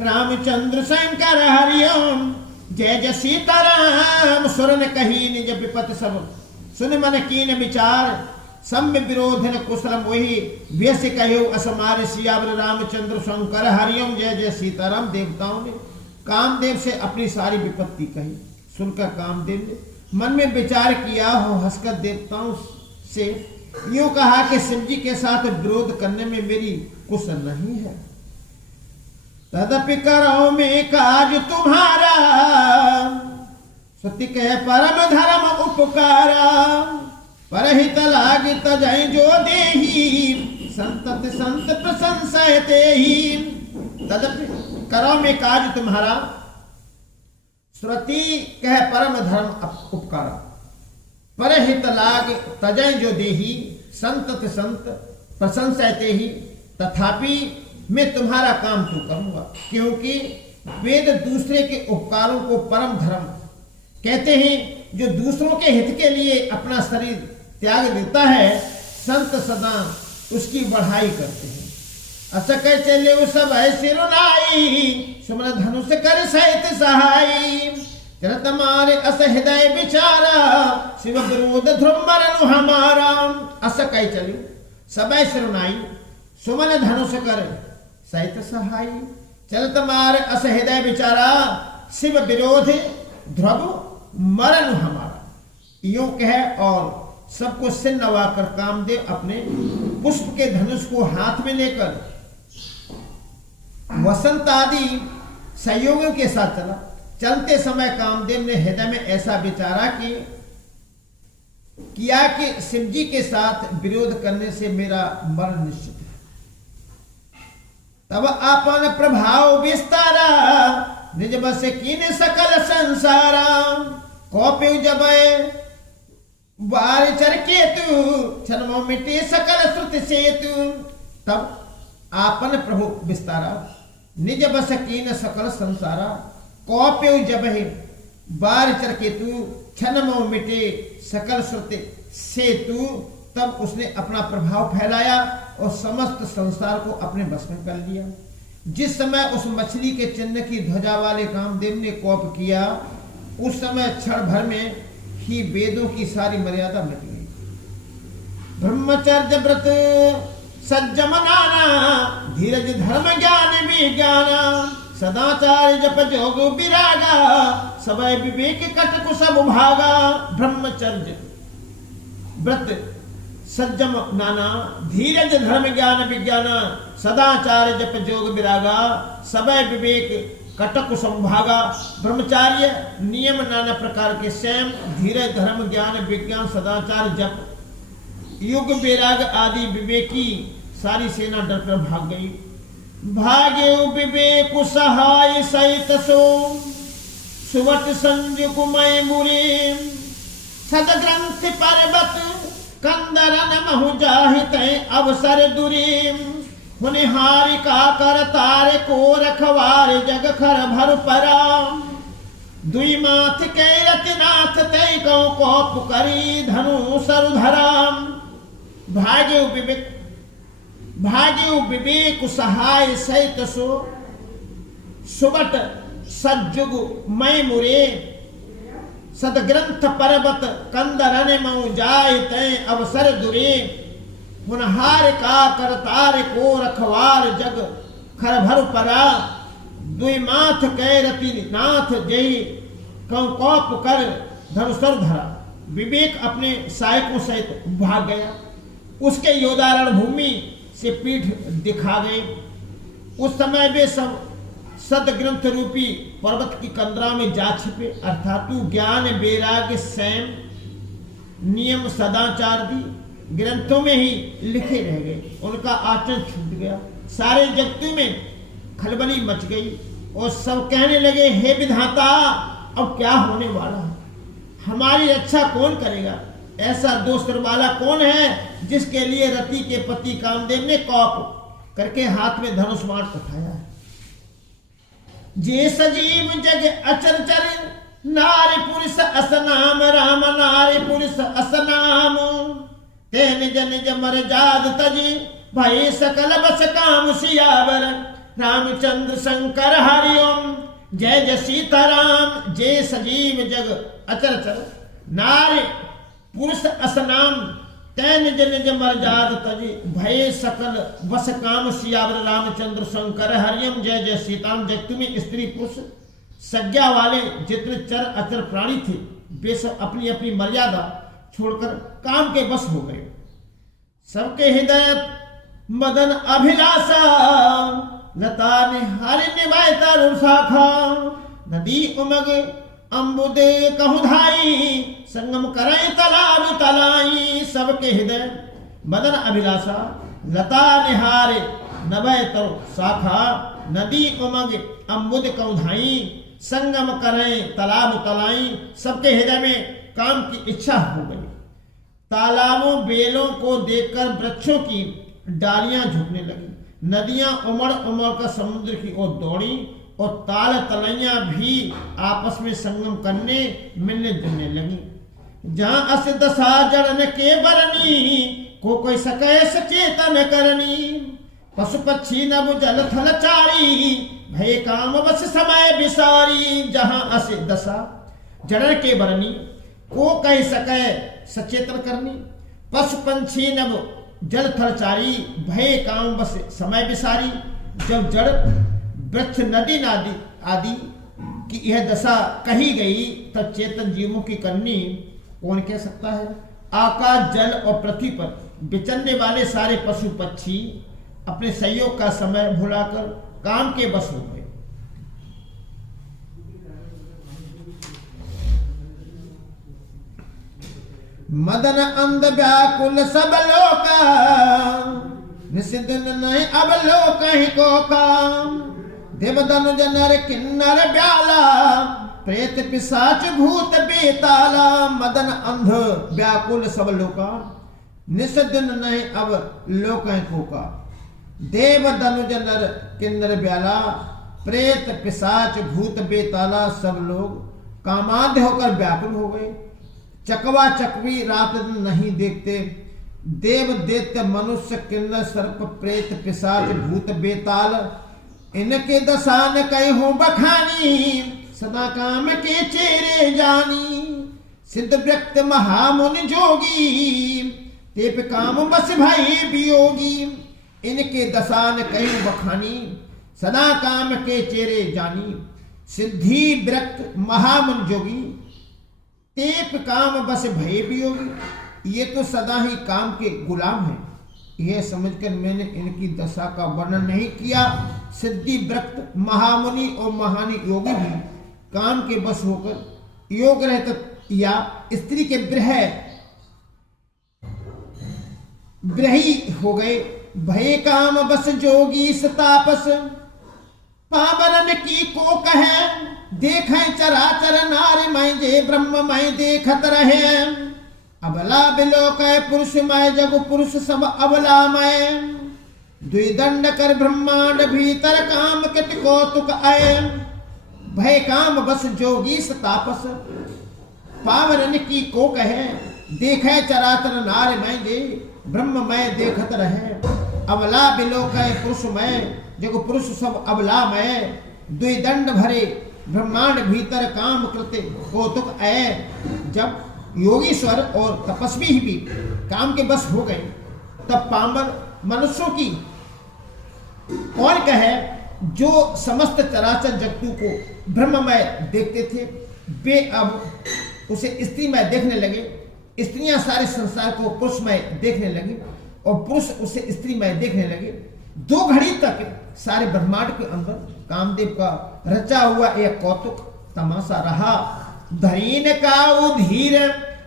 रामचंद्र शंकर हरिओम। जय जय सीताराम सुरन कही निज विपत सब। सुन मन कीन विचार सम्य विरोध न कुशल मोहि। व्यस कहो असमार सियावर रामचंद्र शंकर हरिओम। जय जय सीताराम। देवताओं ने कामदेव से अपनी सारी विपत्ति कही। सुनकर कामदेव ने मन में विचार किया हो हंसकर देवताओं से यूं कहा कि शिव जी के साथ विरोध करने में मेरी कुशल नहीं है। तदपि करो में काज तुम्हारा सत्य कह परम धर्म उपकारा। परहित लाग तजय जो देही संतत संत प्रशंसयते ही। तदपि करो में काज तुम्हारा श्रुति कह परम धर्म उपकारा। परहित लाग तजय जो देही संतत संत प्रशंसयते ही। तथापि मैं तुम्हारा काम तो करूंगा, क्योंकि वेद दूसरे के उपकारों को परम धर्म कहते हैं। जो दूसरों के हित के लिए अपना शरीर त्याग देता है, संत सदा उसकी बढ़ाई करते हैं। असक चले वो सब ऐसे रुनाई सुमन धनुष कर सहित सहाई। चरत मारे अस हृदय विचारा शिव विरोध ध्रुव मरनु हमारा। असक चले सब ऐसे रुनाई सुमन धनुष कर सहित सहाई। चलत मार अस हृदय विचारा शिव विरोध ध्रुव मरनु हमारा। यूं कह और सबको सिर नवाकर कामदेव अपने पुष्प के धनुष को हाथ में लेकर वसंत आदि सहयोगियों के साथ चला। चलते समय कामदेव ने हृदय में ऐसा विचारा किया कि शिव जी के साथ विरोध करने से मेरा मरण निश्चित है। तब आपन प्रभाव विस्तारा निज बस कीन सकल संसारा। कौपे जब बार चरके तू छनमो मिटे सकल श्रुति सेतु। तब आपन प्रभु विस्तारा निज बस कीन सकल संसारा। कौपे जब बार चरके तू छनमो मिटे सकल श्रुति सेतु। तब उसने अपना प्रभाव फैलाया और समस्त संसार को अपने बस में कर लिया। जिस समय उस मछली के चिन्ह की ध्वजा वाले कामदेव ने कोप किया, उस समय क्षण भर में ही वेदों की सारी मर्यादा मिट गई। ब्रह्मचर्य व्रत सज्जम नाना धीरज धर्म ज्ञान विज्ञाना। सदाचार जप जोग विरागा सबय विवेक कटकु सब भागा। ब्रह्मचर्य व्रत सज्जम नाना धीरज धर्म ज्ञान विज्ञान। सदाचार जप जोग विरागा सबय विवेक कटक संभागा। ब्रह्मचार्य नियम नाना प्रकार के स्वयं धीरज धर्म ज्ञान विज्ञान सदाचार जप युग विराग आदि विवेकी सारी सेना डरकर भाग गई। भाग्य विवेक सहाय सहित सो सुवट संजुकुमय मुरे। सदग्रंथ पर्वत कंदरन महु जाहित अवसर दुरी। हुनिहारी का कर तारे को रखवार जग खर भर परा। दुई माथ के रतिनाथ तय को पुकरी धनु सरुधरा। भाग्य विवेक सहाय सहित सो सुबट सज्जुग मय मुरे। सदग्रंथ पर्वत कंदरन मऊ जाय तय अवसर दुरे। हुनहार का करतार को रखवार जग खर भर परा। दुई माथ कै रति नाथ जय कौप कर धनुसर धरा। विवेक अपने सहायकों सहित भाग गया। उसके योद्धा रणभूमि से पीठ दिखा गए। उस समय वे सब सदग्रंथ रूपी पर्वत की कंदरा में जा छिपे। अर्थात ज्ञान वैराग्य संयम नियम सदाचार दी ग्रंथों में ही लिखे रह गए। उनका आचरण छूट गया। सारे जगत में खलबली मच गई और सब कहने लगे, हे विधाता अब क्या होने वाला है? हमारी रक्षा कौन करेगा? ऐसा दोष वाला कौन है जिसके लिए रति के पति कामदेव ने कौप करके हाथ में धनुष बाण उठाया है? जे सजीव जग अचर चर नारी पुरुष असनाम राम नारी पुरुष असनाम। ते निज निज मर जाद तजी भई सकल बस काम सियावर। रामचंद्र शंकर हरिओम। जय जय सीताराम। जय सजीव जग अचर चर। नारी पुरुष असनाम तै निज निज मर्याद तजी। भय सकल वस काम सियावर रामचंद्र शंकर हरिओम। जय जय सीताराम। जगत में स्त्री पुरुष संज्ञा वाले जितने चर अचर प्राणी थे वे सब अपनी अपनी मर्यादा छोड़कर काम के बस हो गए। सबके हृदय मदन अभिलाषा लता ने हरि निभाए तरुण शाखा। नदी उमग अम्बुदे कहु धाई संगम करे तालाब तलाई। सबके हृदय मदन अभिलाषा लता निहारे नभय तरु शाखा। नदी उमग अम्बुद कहु धाई संगम करे तालाब तलाई। सबके हृदय में काम की इच्छा हो गई। तालाबों बेलों को देखकर वृक्षों की डालियां झुकने लगी। नदियां उमड़ उमड़ कर समुद्र की ओर दौड़ी और ताल तलैया भी आपस में संगम करने मिलने जुलने लगी। जहां अस दशा जड़न के बरनी को कोई सके सचेतन करनी। पशु पक्षी नभ जल थल चारी भय काम बस समय बिसारी। जहां अस दशा जड़न के बरनी को कह सके सचेतन करनी। पशु पंछी नभ जल थल चारी भय काम बस समय बिसारी। जब जड़ वृक्ष नदी नादी आदि की यह दशा कही गई तब चेतन जीवों की करनी कौन कह सकता है। आकाश जल और पृथ्वी पर विचरने वाले सारे पशु पक्षी अपने सहयोग का समय भुलाकर काम के बस हो गए। मदन अंध व्याकुल सब लोका निषिद्ध नहीं अब लोक ही को काम। देवदनुज नर किन्नर ब्याला प्रेत पिशाच भूत बेताला। मदन अंध व्याकुल सब लोका निषिद्ध नहीं अब लोक ही को का। देवदनुज नर किन्नर ब्याला प्रेत पिशाच भूत बेताला सब लोग कामांध होकर व्याकुल हो गए। चकवा चकवी रात दिन नहीं देखते। देव दैत्य मनुष्य किन्नर सर्प प्रेत पिशाच भूत बेताल इनके दशा न कई हो बखानी। सदा काम के चेरे जानी। सिद्ध व्यक्त महामुनि जोगी तेप काम बस भई वियोगी। इनके दशा न कई बखानी सदा काम के चेरे जानी। सिद्धि व्यक्त महामुनि जोगी तेप काम बस भय वियोगी। ये तो सदा ही काम के गुलाम हैं। यह समझकर मैंने इनकी दशा का वर्णन नहीं किया। सिद्धि व्रत महामुनि और महानी योगी भी काम के बस होकर योग रहते या स्त्री के ब्रही हो गए। भय काम बस जोगी सतापस पावरन की को कहे। देखें चराचर नारी मैं जे ब्रह्म मैं देखत रहे। अबला बिलोक पुरुष मैं जग पुरुष सब अबला मैं। द्विदंड कर ब्रह्मांड भीतर काम कित कौतुक आए। भय काम बस जोगी सतापस पावरन की को कहे। देखे चराचर नारी मैं जे ब्रह्म मैं देखत रहे। अबला बिलोक पुरुष मैं जग पुरुष सब अबला मैं। द्विदंड भरे ब्रह्मांड भीतर काम करते कौतुक आए। जब योगीश्वर और तपस्वी भी काम के बस हो गए तब पामर मनुष्यों की कौन कहे। जो समस्त चराचर जगतों को ब्रह्ममय देखते थे वे अब उसे स्त्रीमय देखने लगे। स्त्रियां सारे संसार को पुरुषमय देखने लगी और पुरुष उसे स्त्रीमय देखने लगे। 2 घड़ी तक सारे ब्रह्मांड के अंदर कामदेव का रचा हुआ एक कौतुक तमाशा रहा। धरीन का उधीर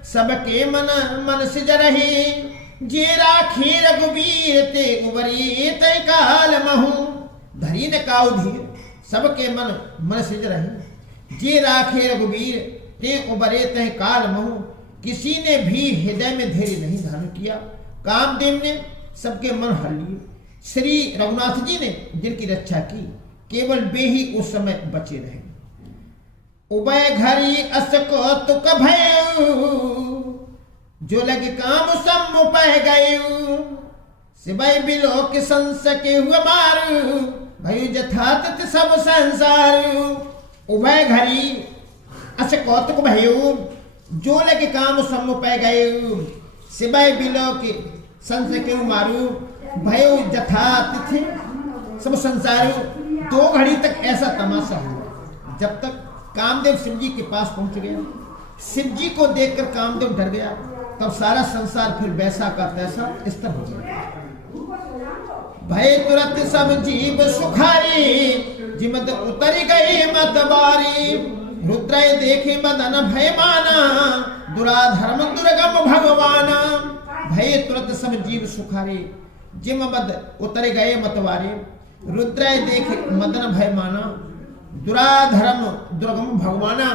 सबके मन सिज रही। जे राखी रघुबीर ते उबरी ते काल महू। धरीन का उधीर सबके मन सिज रही। जे राखे रघुबीर ते उबरे ते काल महू। किसी ने भी हृदय में धैर्य नहीं धारण किया। कामदेव ने सबके मन हर लिए। श्री रघुनाथ जी ने जिनकी रक्षा की केवल वे ही उस समय बचे रहे। उभय घरी अस कौतुक भय जो लग काम सम्मुख गए। सिवाय बिलोक संस के हुए मार भयो जथात सब संसार उभय घड़ी अस कौतुक भयो जो लगे काम सम पै गए सिवाय बिलो के संस क्यों मारू भयो जथात सब संसार। 2 घड़ी तक ऐसा तमाशा हुआ जब तक कामदेव शिव जी के पास पहुंच गया। शिव जी को देखकर कामदेव डर गया। तब सारा संसार फिर वैसा का तैसा स्तर हो गया। भय तुरंत सब जीव सुखारी जिमत उतर गए मतवारी रुद्र देखे मदन भय माना दुराधर्म दुर्गम भगवाना। भय तुरंत सब जीव सुखारे जिम मद उतर गए मतवारे रुद्र देखे मदन भय माना दुराधर्म दुर्गम भगवाना।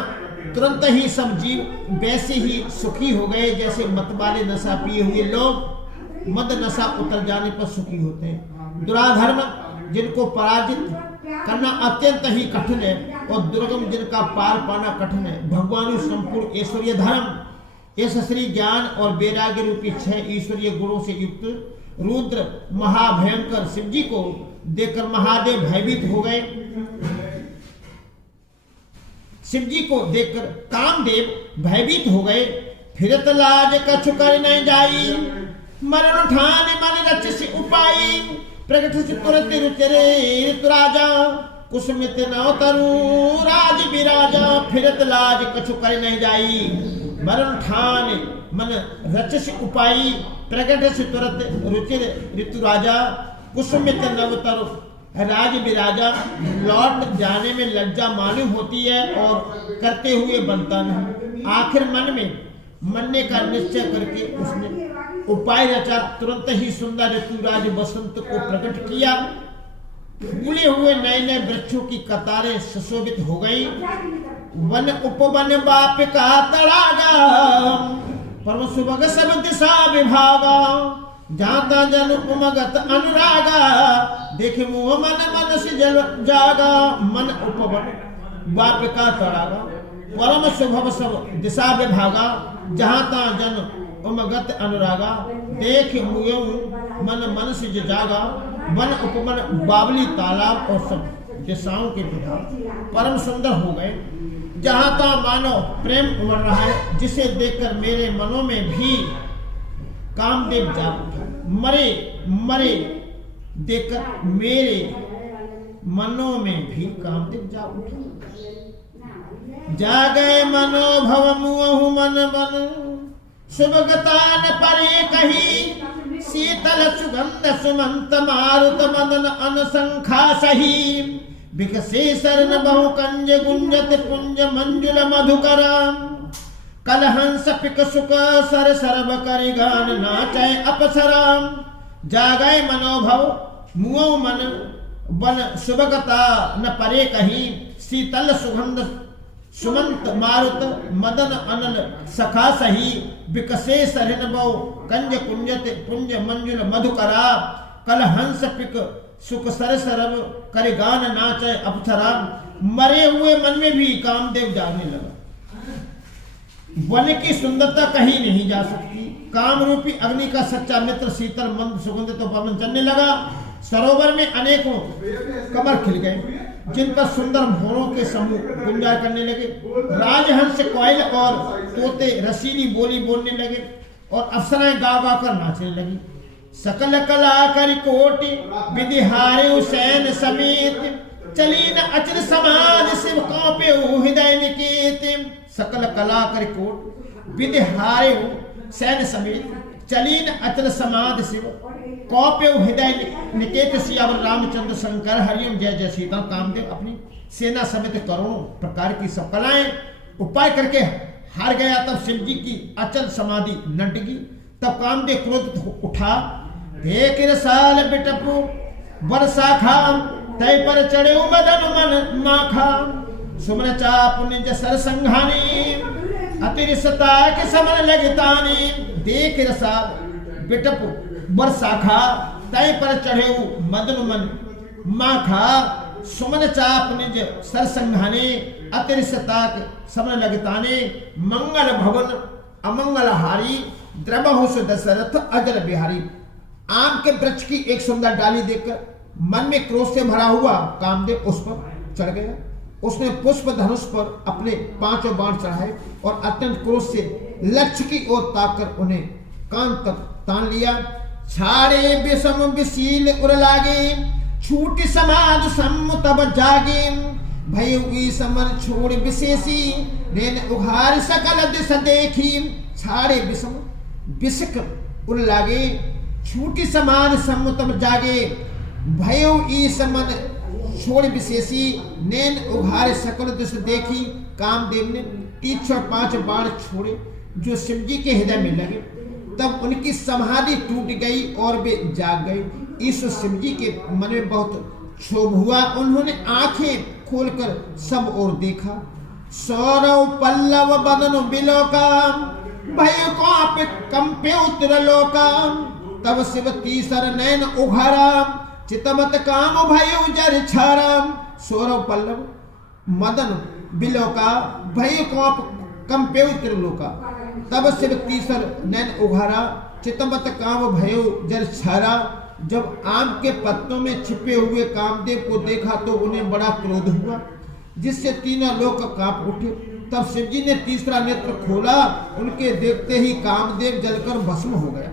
तुरंत ही सब जीव वैसे ही सुखी हो गए जैसे मत वाले नशा पिए हुए लोग मद नशा उतर जाने पर सुखी होते हैं। दुराधर्म जिनको पराजित करना अत्यंत ही कठिन है और दुर्गम जिनका पार पाना कठिन है। भगवान संपूर्ण ऐश्वर्य धर्म इस श्री ज्ञान और वैराग्य रूपी 6 ईश्वरीय गुणों से युक्त रुद्र महाभयंकर शिव जी को देखकर महादेव भयभीत हो गए। शिव जी को देखकर कामदेव भयभीत हो गए। फिरत लाज कछु कर नहीं जाई मरण ठान मन रच से उपाई प्रकट से तुरंत रुचरे ऋतु राजा कुसुमित नवतरु राज विराजा। फिरत लाज कछु कर नहीं जाई मरण ठान मन रच से उपाई प्रकट से तुरंत रुचिर ऋतु राजा कुसुमित नवतरु राज विराजा। लौट जाने में लज्जा मालूम होती है और करते हुए बनता नहीं। आखिर मन में मरने का निश्चय करके उसने उपाय रचा। तुरंत ही सुंदर ऋतुराज बसंत को प्रकट किया। फूले हुए नए नए वृक्षों की कतारें सुशोभित हो गई। वन उपवन बाप का तड़ागा परम सुभग सब दिशा विभागा जाता जन उपमगत अनुरागा देखे मोह मन मन से जल जागा। मन उपवन बाप का तड़ागा परम शुभ सब दिशा विभागा जहाँ ता जन उमगत अनुरागा देख मुँह मन मन से जागा। वन उपवन बावली तालाब और सब दिशाओं के विभाग परम सुंदर हो गए। जहाँ ता मानो प्रेम उमड़ रहा है जिसे देखकर मेरे मनों में भी कामदेव जाग उठा। मरे मरे देखकर मेरे मनों में भी कामदेव जाग उठा। जागे मनोभव मुहु मन बन शुभगता न परे कही शीतल सुगंध सुमंत मारुत मदन अनसंखा सही विकसे शरण बहु कंज गुंजत पुंज मंजुल मधुकर कलहंस पिक सुख सर सरब करि गान नाचय अपसराम। जागय मनोभव मुओ मन बन शुभगता न परे कहीं शीतल सुगंध सुमंत मारुत मदन अनल सखा सही विकसे सरिन बहु कंज कुंजत पुंज मंजुल मधुकरा कलहंस पिक सुख सर सरब करे गान नाचय अपसरा। मरे हुए मन में भी कामदेव जागने लगा। वन की सुंदरता कहीं नहीं जा सकती। काम रूपी अग्नि का सच्चा मित्र शीतल मंद सुगंध तो पवन चलने लगा। सरोवर में अनेकों कमल खिल गए जिन पर सुंदर भौरों के समूह गुंजार करने लगे। राजहंस कोयल और तोते रसीली बोली बोलने लगे और अप्सराएं गा गा कर नाचने लगी। सकल कला कर कोटि विधिहारे सैन समेत चली न अचल समाज शिव कांपे हृदय निकेत। सकल कला कर कोट विधिहारे सैन समेत चली न अचल समाज शिव कौप्य हृदय निकेत। सियावर रामचंद्र शंकर हरिओम जय जय सीता। कामदेव अपनी सेना समेत करोड़ों प्रकार की सब कलाएं उपाय करके हार गया। तब शिव जी की अचल समाधि न टिकी। तब कामदेव क्रोधित उठा। एक रसाल बिटपु वर्षा खाम तय पर चढ़े मदन मन माखा सुमन चाप निज सर संघानी अतिरिसता के समन लगतानी। देख रसाल बिटपु वर्षा खा तय पर चढ़े मदन मन माखा सुमन चाप निज सर संघाने अतिरिसता के समन लगताने। मंगल भवन अमंगल हारी द्रवहुस दशरथ अजर बिहारी। आम के वृक्ष की एक सुंदर डाली देखकर मन में क्रोध से भरा हुआ कामदेव उस पर चढ़ गया। उसने पुष्प धनुष पर अपने 5 बाण चढ़ाए और अत्यंत क्रोध से लक्ष्य की ओर ताककर उन्हें कान तक तान लिया। छाड़े विषम विशील उर लागे, छूट समाध सम्म तब जागे। भय समर छोड़ विशेषी, नैन उघार सकल दिश देखी। छाड़े विषम विषक उर लागे, छूटी समान सम्म तब जागे। भयो ई समन छोड़ विशेषी, नैन उघारे सकल दिश देखी। कामदेव ने 305 बाण छोड़े जो शिव जी के हृदय में लगे। तब उनकी समाधि टूट गई और वे जाग गए। ईश्वर शिव जी के मन में बहुत क्षोभ हुआ। उन्होंने आंखें खोलकर सब ओर देखा। सौरव पल्लव बदन बिलोका, भय को कंपे उतर लोका। तब शिव तीसर नैन उघारा, चितमत काम भय उजर छाराम। सौरव पल्लव मदन बिलोका, भय को कंपे उतर लोका। तब शिव तीसर नैन उघारा, चितमत काम भयो जर छारा। जब आम के पत्तों में छिपे हुए कामदेव को देखा तो उन्हें बड़ा क्रोध हुआ, जिससे तीनों लोग कांप उठे। तब शिव जी ने तीसरा नेत्र खोला। उनके देखते ही कामदेव जलकर भस्म हो गया।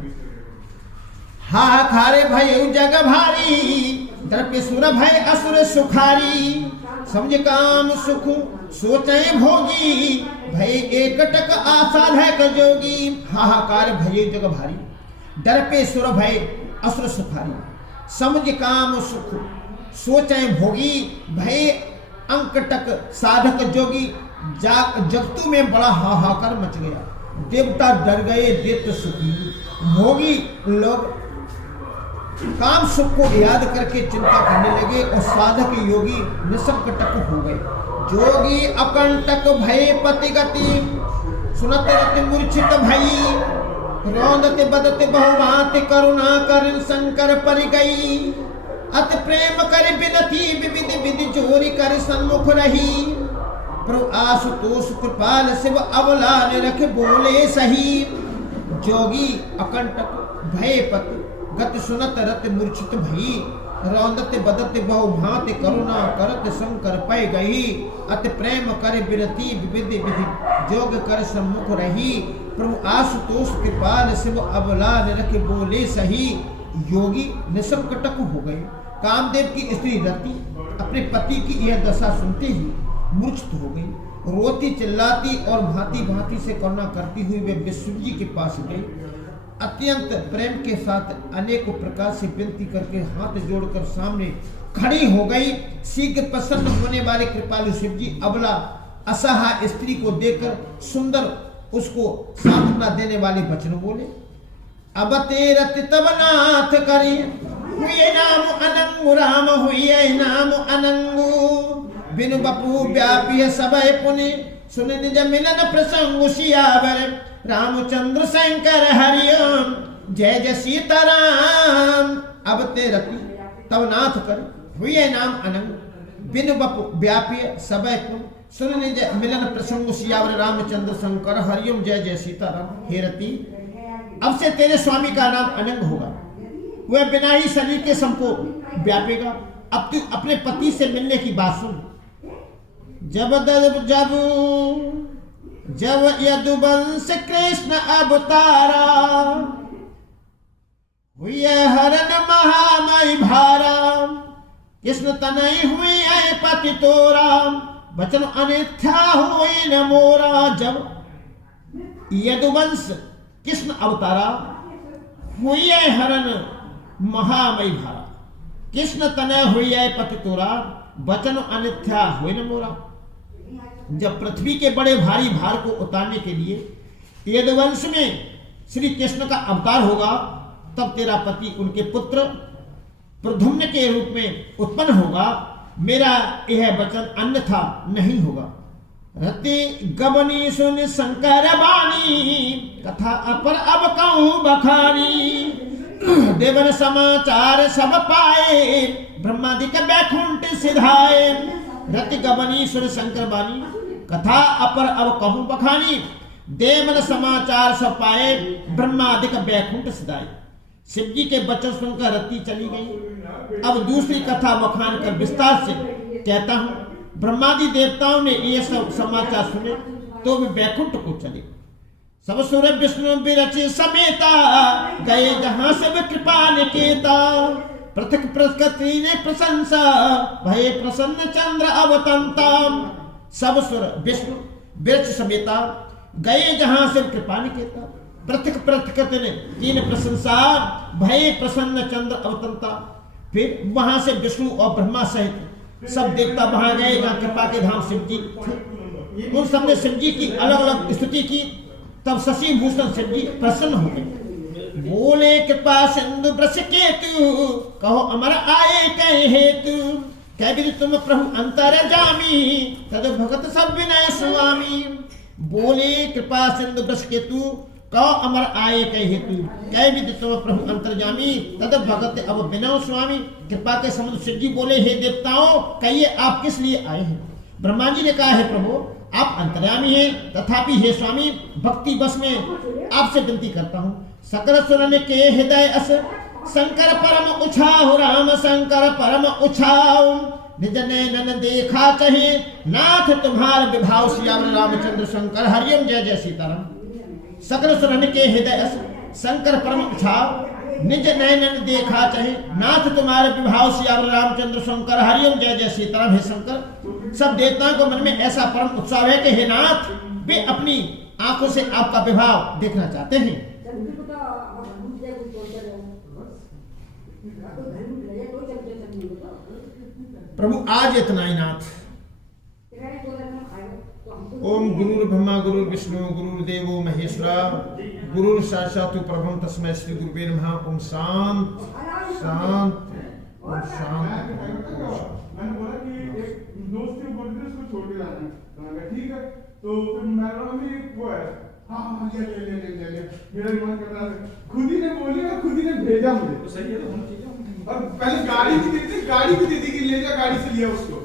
हाहाकारे भय जग भारी, द्रव्य सुर भय असुर सुखारी। समझ काम सुख सोचे भोगी, भय एकटक आशा है जोगी। हाहाकार भय जग भारी, डर पे सुर भय असुर सुखारी। समझ काम सुख सोचे भोगी, भय अंकटक साधक जोगी। जगतु में बड़ा हाहाकार मच गया। देवता डर गए, दैत्य सुखी। भोगी लोग काम सुख को याद करके चिंता करने लगे और साधक योगी निसंकटक हो गए। जोगी अकंटक भय पति गति, सुनत रति मूर्छित भई। रोंदते बदते बहुभांति करुणा कर शंकर परि गई। अति प्रेम कर बिनती विविधि विधि चोरी कर सन्मुख रही। प्रभु आशुतोष कृपाल शिव अबला ने रख बोले सही। जोगी अकंटक भय पति गति, सुनत रत मूर्छित भई। रौंदते बदते बहुभांति करुणा करत शंकर पै गई। अति प्रेम कर बिरती विविधि विधि जोग कर सम्मुख रही। प्रभु आशुतोष कृपाल शिव अबला निरख बोले सही। योगी निसंकटक हो गए। कामदेव की स्त्री रति अपने पति की यह दशा सुनते ही मूर्छित हो गई। रोती चिल्लाती और भांति भांति से करुणा करती हुई वे विष्णु जी के पास गई। अत्यंत प्रेम के साथ अनेक प्रकार से विनती करके हाथ जोड़कर सामने खड़ी हो गई। शीघ्र प्रसन्न होने वाले कृपालु शिव जी अबला असहाय स्त्री को देखकर सुंदर उसको सांत्वना देने वाले वचन बोले। अब तेरा तब नाथ करी, हुए नाम अनंगु राम हुए नाम अनंगु। बिनु बपू व्यापी सबय पुनि, सुन निज मिलन प्रसंग सियावर। रामचंद्र शंकर हरिओम, जय जय सीताराम। अब ते रति तब नाथ कर, हुए नाम अनंग। बिनु बपु व्याप्य सबय पुन, सुन निज मिलन प्रसंग सियावर। रामचंद्र शंकर हरिओम, जय जय सीताराम। हे रति, अब से तेरे स्वामी का नाम अनंग होगा। वह बिना ही शरीर के सबको व्यापेगा। अब तू अपने पति से मिलने की बात सुन। जब यदुवंश कृष्ण अवतारा, हुई हरण महामय भारा। कृष्ण तनय हुई पति तोरा, बचन अनिथ्या हुई न मोरा। जब यदुवंश कृष्ण अवतारा, हुई हरण महामय भारा। कृष्ण तनय हुई पति तोरा, बचन अनिथ्या हुई न मोरा। जब पृथ्वी के बड़े भारी भार को उतारने के लिए यदुवंश में श्री कृष्ण का अवतार होगा, तब तेरा पति उनके पुत्र प्रद्युम्न के रूप में उत्पन्न होगा। मेरा यह वचन अन्यथा नहीं होगा। रति गबनी सुन शंकर बानी, कथा अपर अब कहूं बखानी। देवन समाचार सब पाए, ब्रह्मादिक बैकुंठ सिधाए। रति गबनी सुन शंकर बानी, कथा अपर अब कहूं बखानी। देवन समाचार सब पाए, ब्रह्मादिक बैकुंठ सिधाए। शिव जी के वचन सुनकर रत्ती चली गई। अब दूसरी कथा बखान कर विस्तार से कहता हूं। ब्रह्मादि देवताओं ने ये सब समाचार सुने तो वे बैकुंठ को चले। सब सुर विष्णु विरचि समेता, गए जहां सब कृपा निकेता। पृथक प्रकृति ने प्रशंसा, भय प्रसन्न चंद्र अवतंता। सब सुर विष्णु विरच समेता, गए जहां सब कृपा निकेता। पृथक प्रकृति ने तीन प्रशंसा, भय प्रसन्न चंद्र अवतंता। फिर वहां से विष्णु और ब्रह्मा सहित सब देवता वहां गए जहां कृपा के धाम शिव जी थे। उन सबने शिव जी की अलग अलग स्तुति की। तब शशि भूषण शिव जी प्रसन्न हो गए। बोले कृपा सिंधु वृष केतु, कहो अमर आए कहे हेतु। कह भी तुम प्रभु अंतर जामी, तद भगत सब विनय स्वामी। बोले कृपा सिंधु वृष केतु, कहो अमर आए कहे हेतु। कह भी तुम प्रभु अंतर्जामी, तद भगत अब विनय स्वामी। कृपा के समुद्र शिव जी बोले, हे देवताओं, कहिए आप किस लिए आए हैं। ब्रह्मा जी ने कहा, है प्रभु आप अंतर्यामी हैं, तथापि हे स्वामी भक्ति बस में आपसे विनती करता हूँ। सकल सुरन के हृदय अस, शंकर परम उछाओ राम शंकर परम उछाओ। निज नैनन देखा कहे, नाथ तुम्हार विभाव सियावर रामचंद्र शंकर हरिओम जय जय सीताराम। सकल सुरन के हृदय अस, शंकर परम उछाओ। निज नैनन देखा चाहे, नाथ तुम्हारे विभाव सियावर रामचंद्र शंकर हरिओम जय जय सीताराम। हे शंकर, सब देवताओं को मन में ऐसा परम उत्साह है कि हे नाथ, वे अपनी आंखों से आपका विभाव देखना चाहते हैं। प्रभु आज इतना ही नाथ। ओम गुरुर् ब्रह्मा गुरुर् विष्णु गुरुर्देवो महेश्वरा, गुरुर् साक्षात् परब्रह्म तस्मै श्री गुरुवे नमः। ओम शांत शांत ओम शांत। मैंने बोला कि एक दोस्त ने बोल दिया उसको छोड़ के लाना है, तो मैं कहा ठीक है। तो फिर मैं वो है, हाँ ले ले ले ले ले, मेरा मन कर रहा है। खुद ही ने बोली और खुद ही ने भेजा मुझे। तो सही है, तो हम ठीक है। और पहले गाड़ी भी दी थी, गाड़ी भी दी थी कि ले जा, गाड़ी से लिया उसको।